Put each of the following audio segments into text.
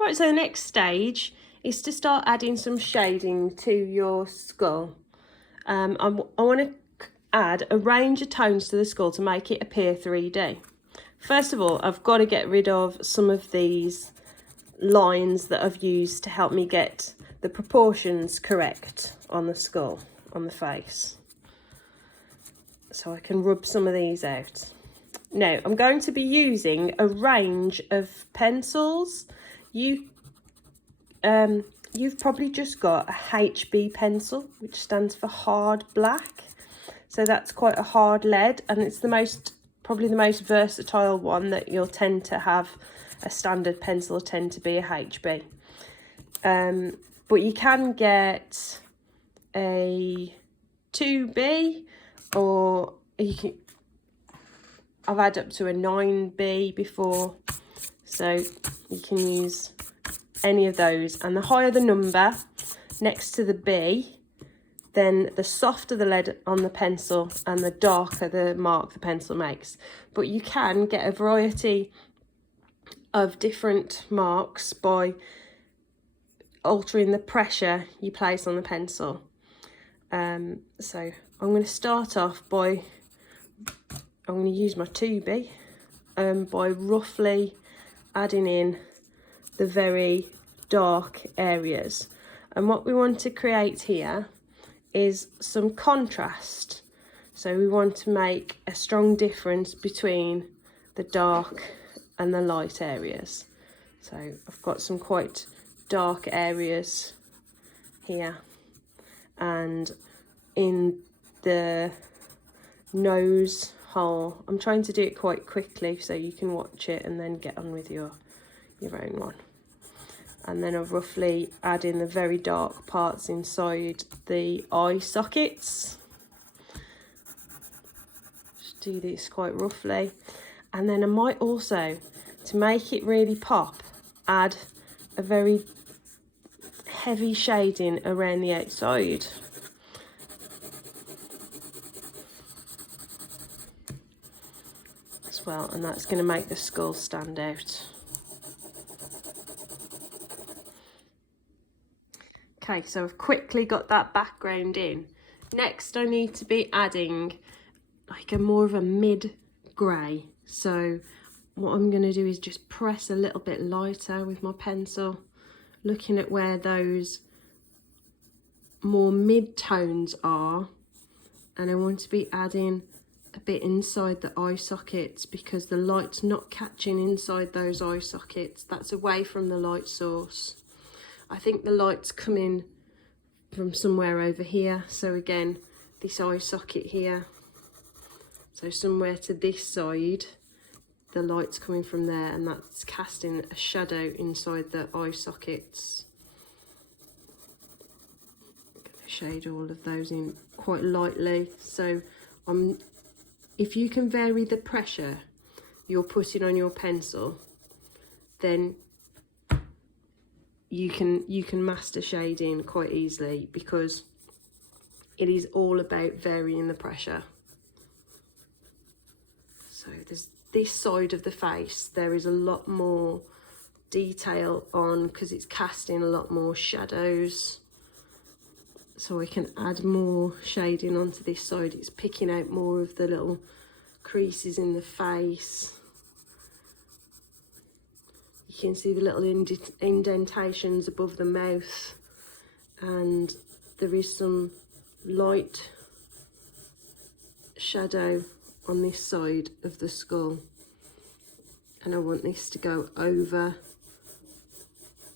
Right, so the next stage is to start adding some shading to your skull. I want to add a range of tones to the skull to make it appear 3D. First of all, I've got to get rid of some of these lines that I've used to help me get the proportions correct on the skull, on the face. So I can rub some of these out. Now, I'm going to be using a range of pencils. You've probably just got a HB pencil, which stands for hard black. So that's quite a hard lead, and it's probably the most versatile one that you'll tend to have. A standard pencil will tend to be a HB. But you can get a 2B, or I've had up to a 9B before, so you can use any of those. And the higher the number next to the B, then the softer the lead on the pencil and the darker the mark the pencil makes. But you can get a variety of different marks by altering the pressure you place on the pencil. So I'm going to start off by, I'm going to use my 2B by roughly adding in the very dark areas. And what we want to create here is some contrast. So we want to make a strong difference between the dark and the light areas. So I've got some quite dark areas here, and in the nose hole, I'm trying to do it quite quickly so you can watch it and then get on with your own one. And then I've roughly add in the very dark parts inside the eye sockets. Just do this quite roughly. And then I might also, to make it really pop, add a very heavy shading around the outside. As well, and that's going to make the skull stand out. Okay, so I've quickly got that background in. Next, I need to be adding like a more of a mid-grey. So what I'm going to do is just press a little bit lighter with my pencil, looking at where those more mid-tones are. And I want to be adding a bit inside the eye sockets because the light's not catching inside those eye sockets. That's away from the light source. I think the light's coming from somewhere over here. So again, this eye socket here. So somewhere to this side, the light's coming from there, and that's casting a shadow inside the eye sockets. I'm going to shade all of those in quite lightly. So if you can vary the pressure you're putting on your pencil, then you can master shading quite easily, because it is all about varying the pressure. So there's this side of the face, there is a lot more detail on because it's casting a lot more shadows. So I can add more shading onto this side. It's picking out more of the little creases in the face. You can see the little indentations above the mouth, and there is some light shadow on this side of the skull, and I want this to go over,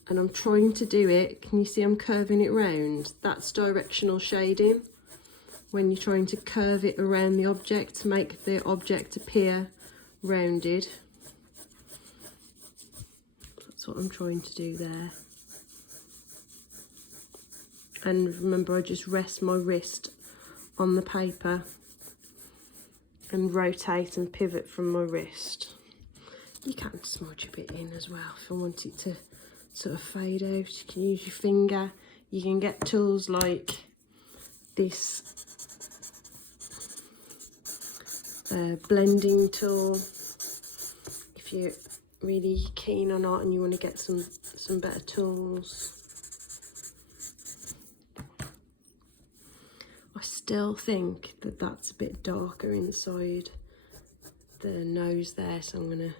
and I'm trying to do it. Can you see I'm curving it round? That's directional shading, when you're trying to curve it around the object to make the object appear rounded. That's what I'm trying to do there. And remember, I just rest my wrist on the paper and rotate and pivot from my wrist. You can smudge a bit in as well if I want it to sort of fade out. You can use your finger. You can get tools like this blending tool. If you really keen on art and you want to get some better tools. I still think that that's a bit darker inside the nose there, so I'm going to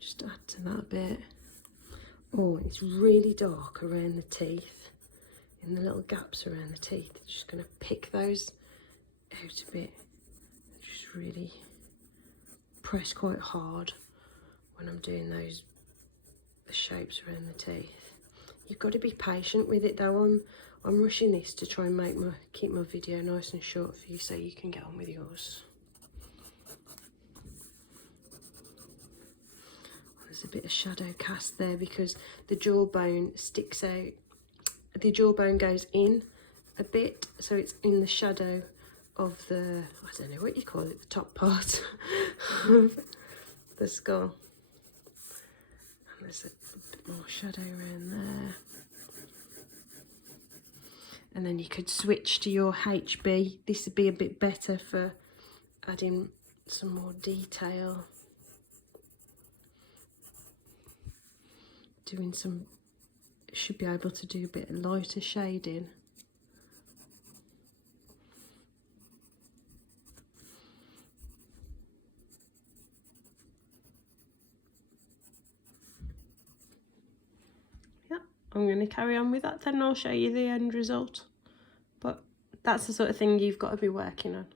just add to that a bit. Oh, it's really dark around the teeth, in the little gaps around the teeth. Just going to pick those out a bit. Just really press quite hard when I'm doing the shapes around the teeth. You've got to be patient with it though. I'm rushing this to try and keep my video nice and short for you so you can get on with yours. There's a bit of shadow cast there because the jawbone sticks out. The jawbone goes in a bit, so it's in the shadow of the, I don't know what you call it, the top part of the skull. And there's a bit more shadow around there. And then you could switch to your HB. This would be a bit better for adding some more detail. Doing some, should be able to do a bit of lighter shading. I'm going to carry on with that then, I'll show you the end result. But that's the sort of thing you've got to be working on.